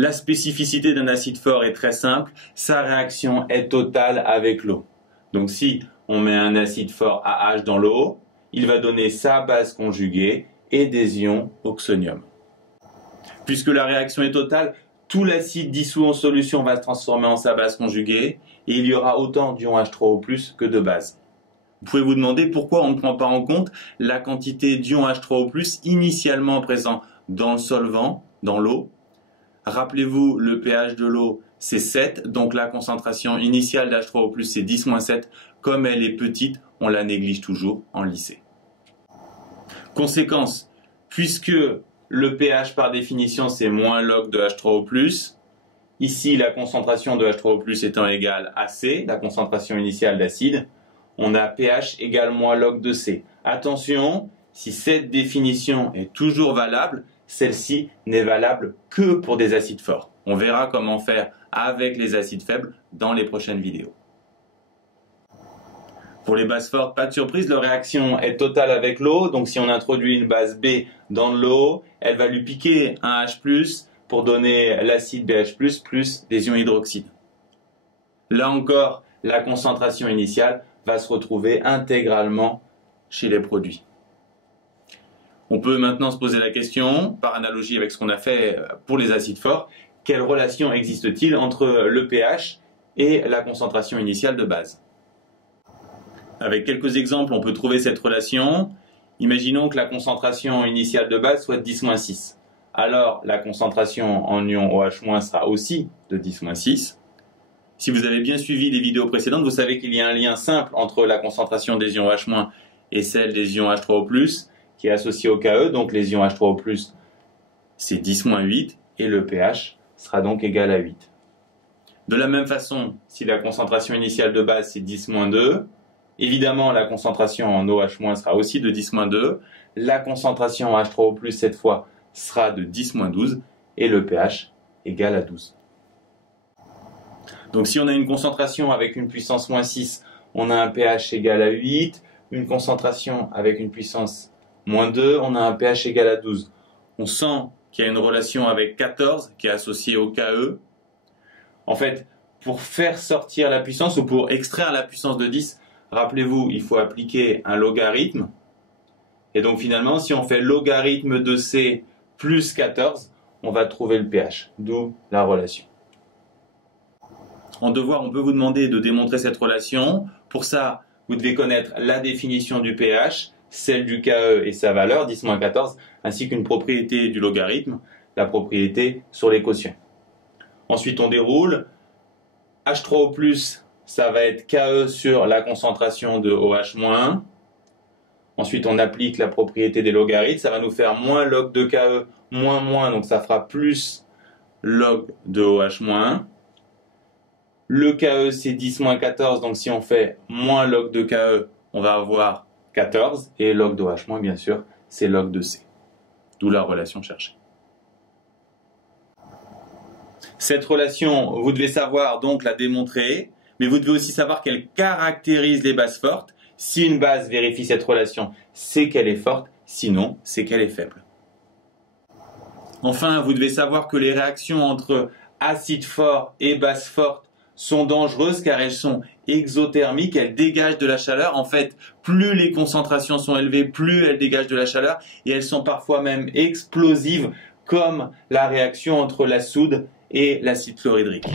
La spécificité d'un acide fort est très simple, sa réaction est totale avec l'eau. Donc si on met un acide fort AH dans l'eau, il va donner sa base conjuguée et des ions oxonium. Puisque la réaction est totale, tout l'acide dissous en solution va se transformer en sa base conjuguée et il y aura autant d'ions H3O+ que de bases. Vous pouvez vous demander pourquoi on ne prend pas en compte la quantité d'ions H3O+ initialement présent dans le solvant, dans l'eau. Rappelez-vous, le pH de l'eau c'est 7, donc la concentration initiale d'H3O+ c'est 10-7. Comme elle est petite, on la néglige toujours en lycée. Conséquence, puisque le pH par définition c'est moins log de H3O+, ici la concentration de H3O+ étant égale à C, la concentration initiale d'acide, on a pH égale moins log de C. Attention, si cette définition est toujours valable, celle-ci n'est valable que pour des acides forts. On verra comment faire avec les acides faibles dans les prochaines vidéos. Pour les bases fortes, pas de surprise, leur réaction est totale avec l'eau. Donc si on introduit une base B dans de l'eau, elle va lui piquer un H+, pour donner l'acide BH+, plus des ions hydroxyde. Là encore, la concentration initiale va se retrouver intégralement chez les produits. On peut maintenant se poser la question, par analogie avec ce qu'on a fait pour les acides forts, quelle relation existe-t-il entre le pH et la concentration initiale de base? Avec quelques exemples, on peut trouver cette relation. Imaginons que la concentration initiale de base soit de 10-6. Alors, la concentration en ion OH- sera aussi de 10-6. Si vous avez bien suivi les vidéos précédentes, vous savez qu'il y a un lien simple entre la concentration des ions OH- et celle des ions H3O+, qui est associé au Ke. Donc, les ions H3O+, c'est 10-8 et le pH sera donc égal à 8. De la même façon, si la concentration initiale de base c'est 10-2, évidemment la concentration en OH- sera aussi de 10-2, la concentration en H3O+, cette fois sera de 10-12 et le pH égal à 12. Donc si on a une concentration avec une puissance -6, on a un pH égal à 8, une concentration avec une puissance -2, on a un pH égal à 12. On sent qu'il y a une relation avec 14 qui est associée au Ke. En fait, pour faire sortir la puissance ou pour extraire la puissance de 10, rappelez-vous, il faut appliquer un logarithme. Et donc finalement, si on fait logarithme de C plus 14, on va trouver le pH, d'où la relation. En devoir, on peut vous demander de démontrer cette relation. Pour ça, vous devez connaître la définition du pH, celle du Ke et sa valeur, 10-14, ainsi qu'une propriété du logarithme, la propriété sur les quotients. Ensuite, on déroule. H3O+, ça va être Ke sur la concentration de OH-. Ensuite, on applique la propriété des logarithmes. Ça va nous faire moins log de Ke, moins, donc ça fera plus log de OH-. Le Ke, c'est 10-14, donc si on fait moins log de Ke, on va avoir 14. Et log de OH-, bien sûr, c'est log de C. D'où la relation cherchée. Cette relation, vous devez savoir donc la démontrer, mais vous devez aussi savoir qu'elle caractérise les bases fortes. Si une base vérifie cette relation, c'est qu'elle est forte, sinon c'est qu'elle est faible. Enfin, vous devez savoir que les réactions entre acides forts et bases fortes sont dangereuses car elles sont exothermiques, elles dégagent de la chaleur. En fait, plus les concentrations sont élevées, plus elles dégagent de la chaleur et elles sont parfois même explosives, comme la réaction entre la soude et l'acide chlorhydrique.